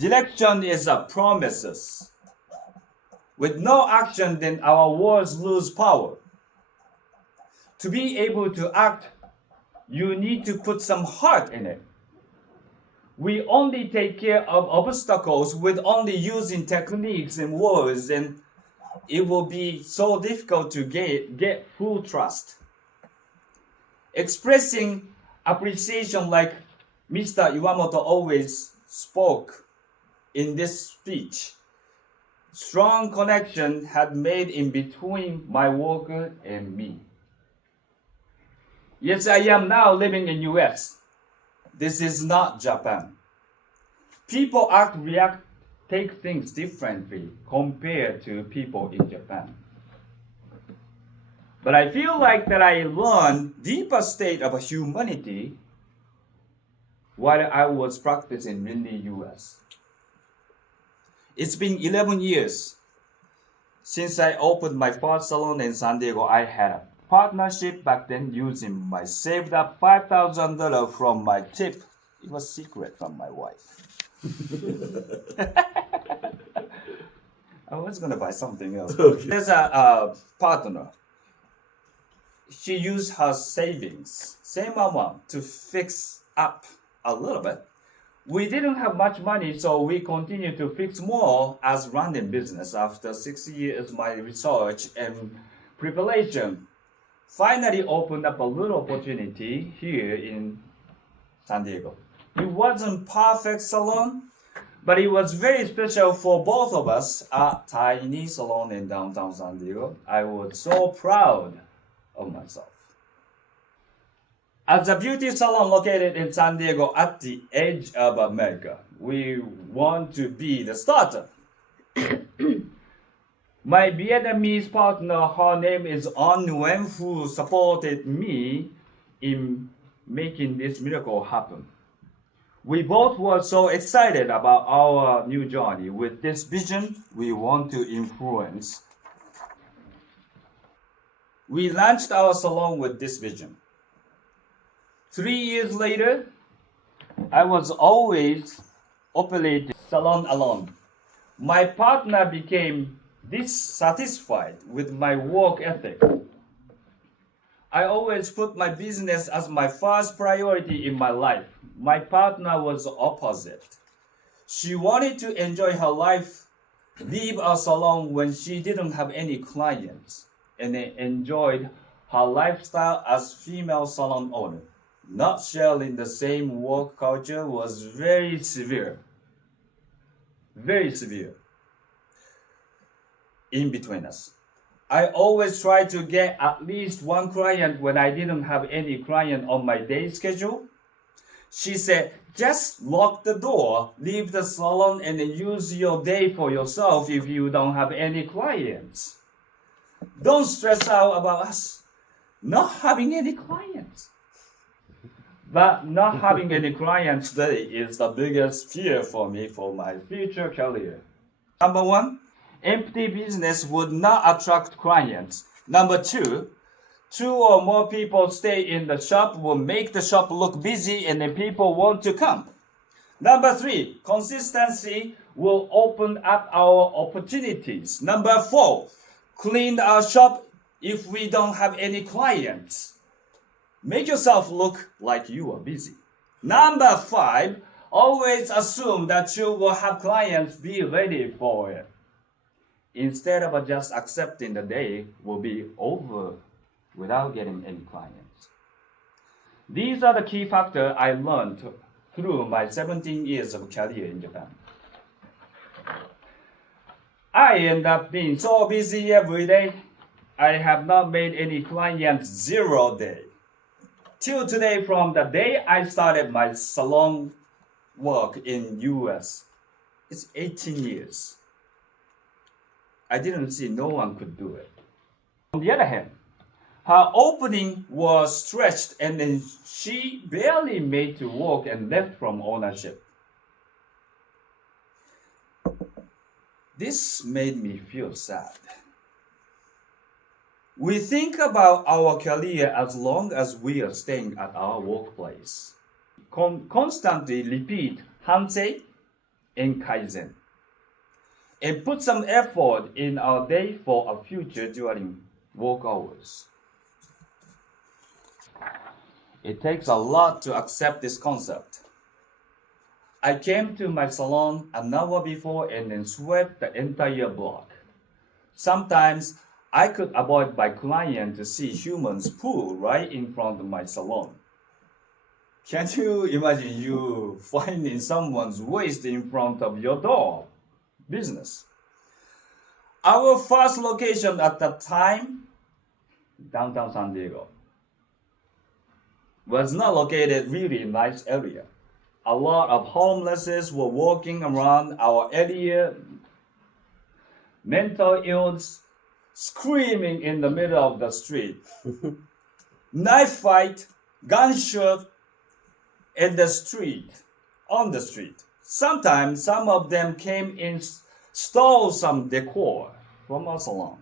Direction is a promises. With no action, then our words lose power. To be able to act, you need to put some heart in it. We only take care of obstacles with only using techniques and words, and it will be so difficult to get full trust. Expressing appreciation like Mr. Iwamoto always spoke in this speech. Strong connection had made in between my worker and me. Yes, I am now living in US. This is not Japan. People act, react, take things differently compared to people in Japan. But I feel like that I learned deeper state of humanity while I was practicing Rinri US. It's been 11 years since I opened my first salon in San Diego. I had a partnership back then using my saved up $5,000 from my tip. It was secret from my wife. I was gonna buy something else. Okay. There's a partner. She used her savings, same amount, to fix up a little bit. We didn't have much money, so we continued to fix more as running business. After 6 years, my research and preparation finally opened up a little opportunity here in San Diego. It wasn't perfect salon, but it was very special for both of us. A tiny salon in downtown San Diego. I was so proud of myself. As a beauty salon located in San Diego at the edge of America, we want to be the starter. My Vietnamese partner, her name is An Nguyen, who supported me in making this miracle happen. We both were so excited about our new journey. With this vision, we want to influence. We launched our salon with this vision. 3 years later, I was always operating salon alone. My partner became dissatisfied with my work ethic. I always put my business as my first priority in my life. My partner was opposite. She wanted to enjoy her life, leave our salon when she didn't have any clients, and enjoyed her lifestyle as female salon owner. Not sharing the same work culture was very severe in between us. I always tried to get at least one client when I didn't have any client on my day schedule. She said, just lock the door, leave the salon, and then use your day for yourself if you don't have any clients. Don't stress out about us not having any clients. But not having any clients today is the biggest fear for me for my future career. Number one, empty business would not attract clients. Number two or more people stay in the shop will make the shop look busy and then people want to come. Number three, consistency will open up our opportunities. Number four, clean our shop if we don't have any clients. Make yourself look like you are busy. Number five, always assume that you will have clients. Be ready for it. Instead of just accepting the day will be over without getting any clients. These are the key factors I learned through my 17 years of career in Japan. I end up being so busy every day. I have not made any clients 0 day. Till today, from the day I started my salon work in US, it's 18 years. I didn't see no one could do it. On the other hand, her opening was stretched and then she barely made to work and left from ownership. This made me feel sad. We think about our career as long as we are staying at our workplace. Constantly repeat handshake, in Kaizen and put some effort in our day for a future during work hours. It takes a lot to accept this concept. I came to my salon an hour before and then swept the entire block. Sometimes I could avoid my client to see humans poo right in front of my salon. Can you imagine you finding someone's waste in front of your door? Business. Our first location at that time, downtown San Diego, was not located really nice area. A lot of homelesses were walking around our area, mental illness, screaming in the middle of the street. Knife fight, gunshot in the street, on the street. Sometimes some of them came in, stole some decor from our salon.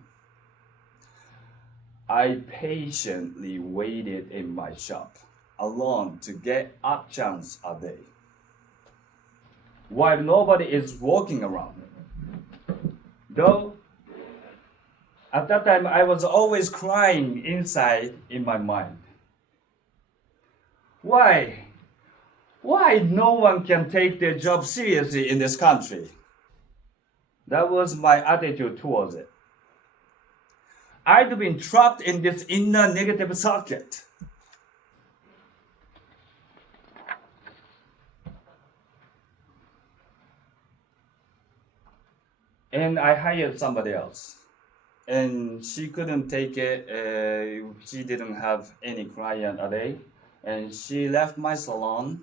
I patiently waited in my shop alone to get a chance a day, while nobody is walking around. Though at that time I was always crying inside in my mind. Why? Why no one can take their job seriously in this country? That was my attitude towards it. I'd been trapped in this inner negative circuit. And I hired somebody else. And she couldn't take it. She didn't have any client a day. And she left my salon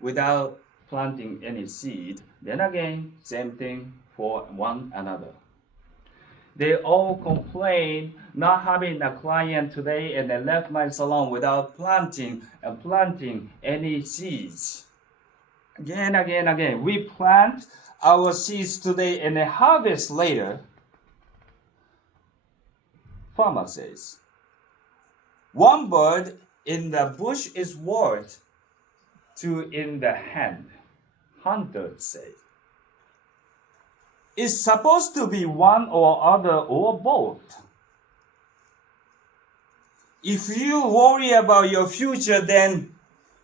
without planting any seed. Then again, same thing for one another. They all complained not having a client today, and they left my salon without planting any seeds. Again. We plant our seeds today and they harvest later. Farmer says, one bird in the bush is worth two in the hand. Hunters say. It's supposed to be one or other or both. If you worry about your future, then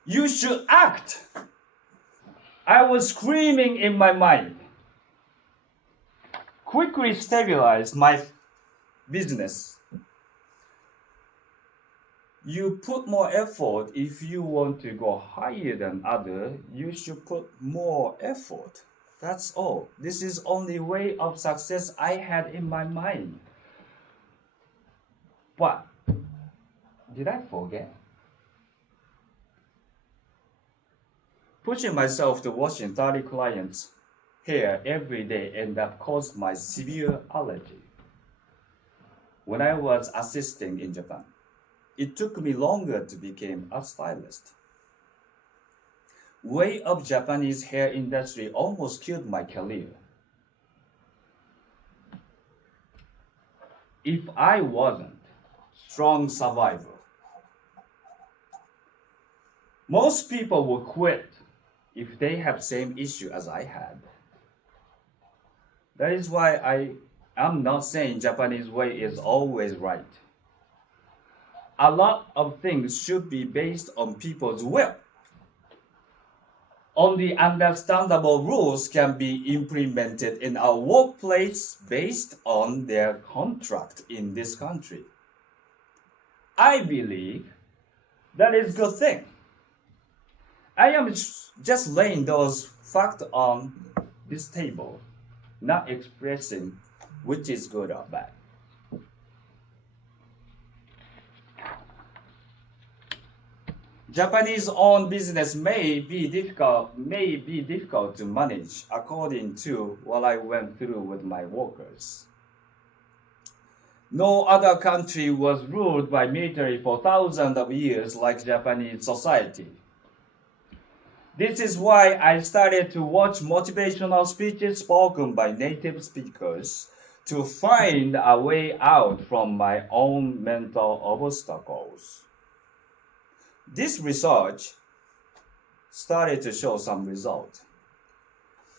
you should act. I was screaming in my mind. Quickly stabilized my business. You put more effort. If you want to go higher than others, you should put more effort. That's all. This is only way of success I had in my mind. But did I forget? Pushing myself to washing 30 clients' hair every day, and that caused my severe allergy. When I was assisting in Japan, it took me longer to become a stylist. Way of Japanese hair industry almost killed my career. If I wasn't strong survivor, most people would quit if they have same issue as I had. That is why I am not saying Japanese way is always right. A lot of things should be based on people's will. Only understandable rules can be implemented in our workplace based on their contract in this country. I believe that is a good thing. I am just laying those facts on this table, not expressing which is good or bad. Japanese-owned business may be difficult to manage according to what I went through with my workers. No other country was ruled by military for thousands of years like Japanese society. This is why I started to watch motivational speeches spoken by native speakers to find a way out from my own mental obstacles. This research started to show some result.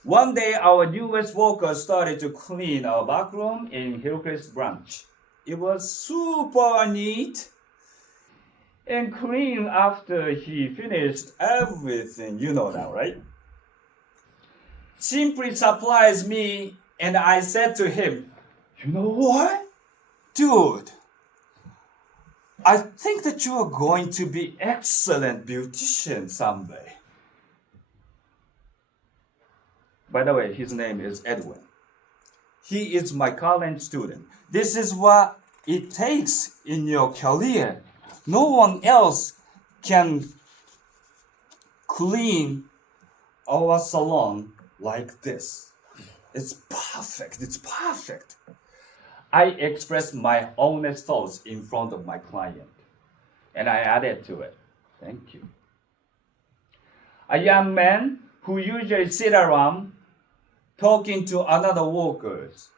One day, our newest worker started to clean our back room in Hillcrest branch. It was super neat and clean after he finished everything. You know that, right? Simply surprised me, and I said to him, "You know what? Dude, I think that you are going to be excellent beautician someday." By the way, his name is Edwin. He is my current student. This is what it takes in your career. No one else can clean our salon like this. It's perfect. It's perfect. I expressed my honest thoughts in front of my client, and I added to it, "Thank you." A young man who usually sit around talking to another workers.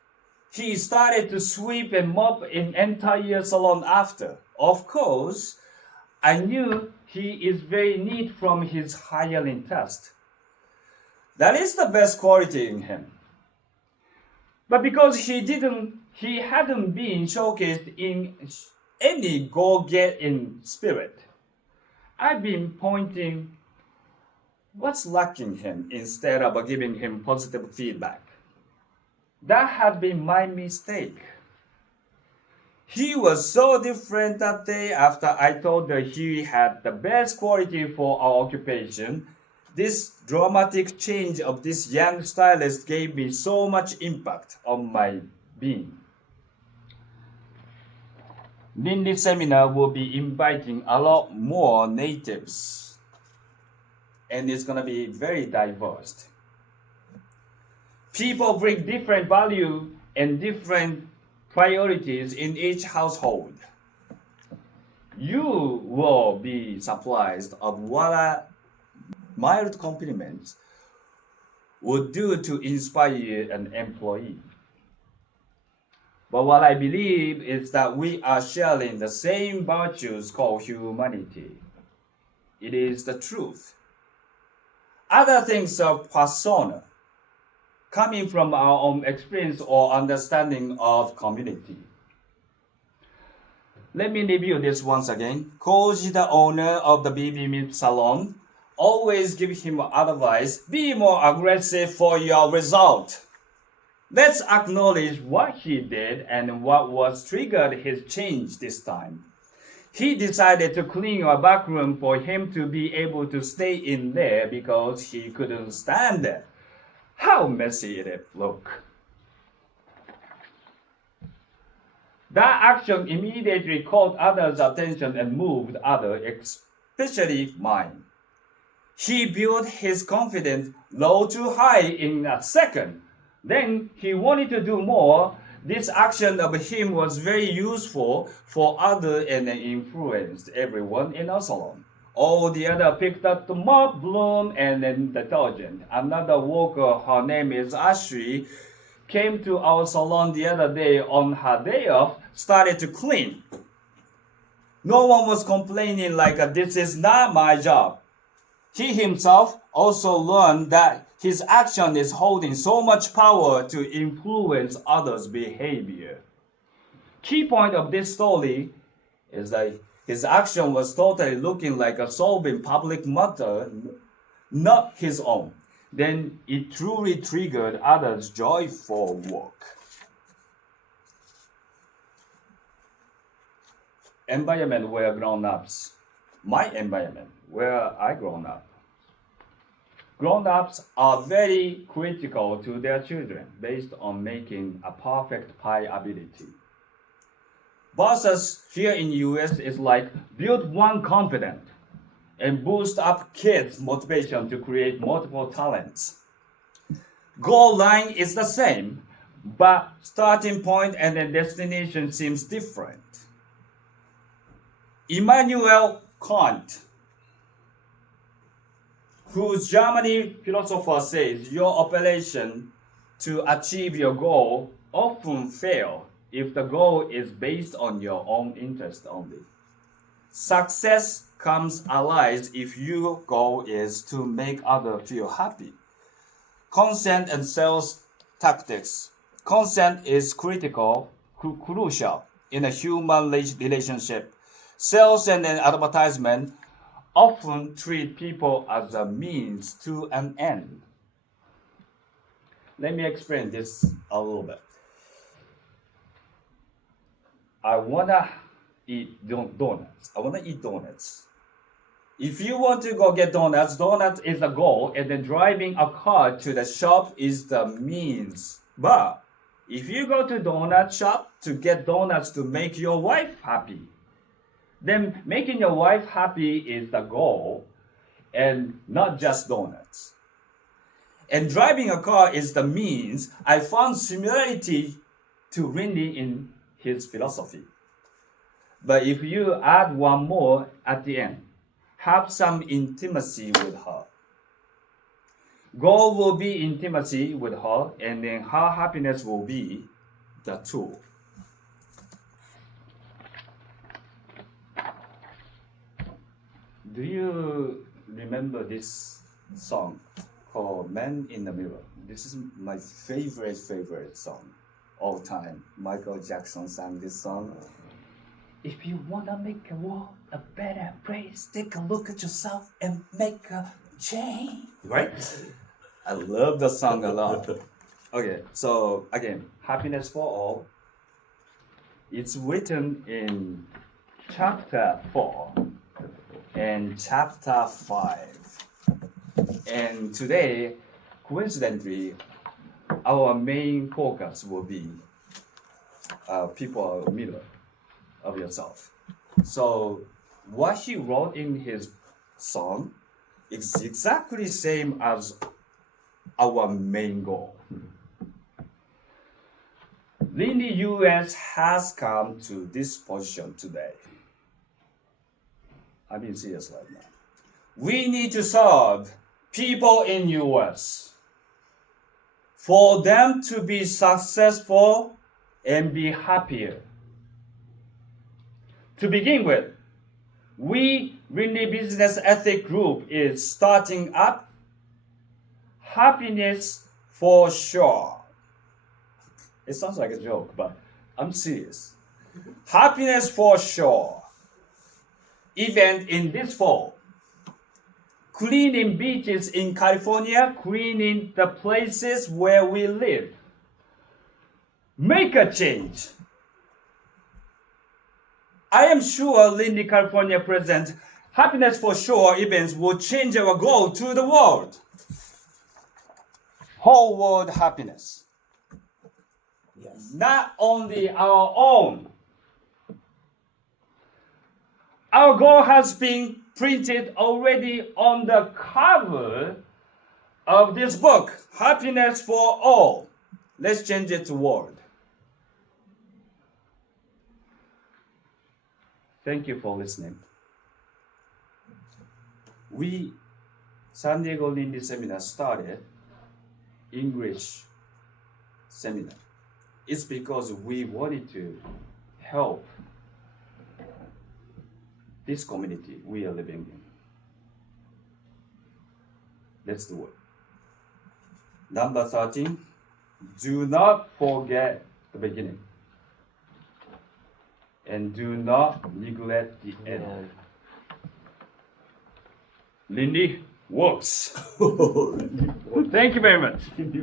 He started to sweep and mop an entire salon after. Of course, I knew he is very neat from his hiring test. That is the best quality in him. But because he hadn't been showcased in any go-getting spirit, I've been pointing what's lacking him instead of giving him positive feedback. That had been my mistake. He was so different that day after I told her he had the best quality for our occupation. This dramatic change of this young stylist gave me so much impact on my being. Rinri seminar will be inviting a lot more natives, and it's going to be very diverse. People bring different value and different priorities in each household. You will be surprised of what a mild compliment would do to inspire an employee. But what I believe is that we are sharing the same virtues called humanity. It is the truth. Other things are persona, coming from our own experience or understanding of community. Let me review this once again. Koji, the owner of the BB Meat Salon, always give him advice, be more aggressive for your result. Let's acknowledge what he did and what was triggered his change this time. He decided to clean a back room for him to be able to stay in there because he couldn't stand it. How messy it looked. That action immediately caught others' attention and moved others, especially mine. He built his confidence low to high in a second. Then he wanted to do more. This action of him was very useful for others and influenced everyone in our salon. All the other picked up the mop, broom, and then detergent. Another worker, her name is Ashley, came to our salon the other day on her day off, started to clean. No one was complaining like this is not my job. He himself also learned that his action is holding so much power to influence others' behavior. Key point of this story is that his action was totally looking like a solving public matter, not his own. Then it truly triggered others' joy for work. Environment where grown-ups, my environment where I grown up. Grown-ups are very critical to their children based on making a perfect pie ability. Versus here in US is like build one confident and boost up kids' motivation to create multiple talents. Goal line is the same, but starting point and the destination seems different. Immanuel Kant, whose German philosopher says your operation to achieve your goal often fail if the goal is based on your own interest only. Success comes alive if your goal is to make others feel happy. consent and sales tactics. Consent is crucial in a human relationship. Sales and an advertisement often treat people as a means to an end. Let me explain this a little bit. I wanna eat donuts. If you want to go get donuts, donut is the goal, and then driving a car to the shop is the means. But if you go to donut shop to get donuts to make your wife happy, then making your wife happy is the goal, and not just donuts. And driving a car is the means. I found similarity to Rinri in his philosophy. But if you add one more at the end, have some intimacy with her. Goal will be intimacy with her, and then her happiness will be the tool. Do you remember this song called Man in the Mirror? This is my favorite song all time. Michael Jackson sang this song. If you wanna make a world a better place, take a look at yourself and make a change. Right? I love the song a lot. Okay, so again, happiness for all. It's written in chapter 4 and chapter 5. And today, coincidentally, our main focus will be people are a mirror of yourself. So what he wrote in his song is exactly the same as our main goal. Rinri US has come to this position today. I'm being serious right now. We need to serve people in US for them to be successful and be happier. To begin with, we Rinri Business Ethic Group is starting up Happiness for Sure. It sounds like a joke, but I'm serious. Happiness for Sure event in this fall. Cleaning beaches in California, cleaning the places where we live. Make a change. I am sure Rinri California presents Happiness for Sure events will change our goal to the world. Whole world happiness. Yes. Not only our own. Our goal has been printed already on the cover of this book, Happiness for All. Let's change it to world. Thank you for listening. We, San Diego Rinri Seminar, started English seminar. It's because we wanted to help this community we are living in. Let's do it. Number 13, do not forget the beginning. And do not neglect the end. Rinri works. Thank you very much. Thank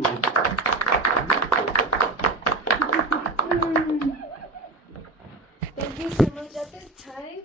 you so much. At this time,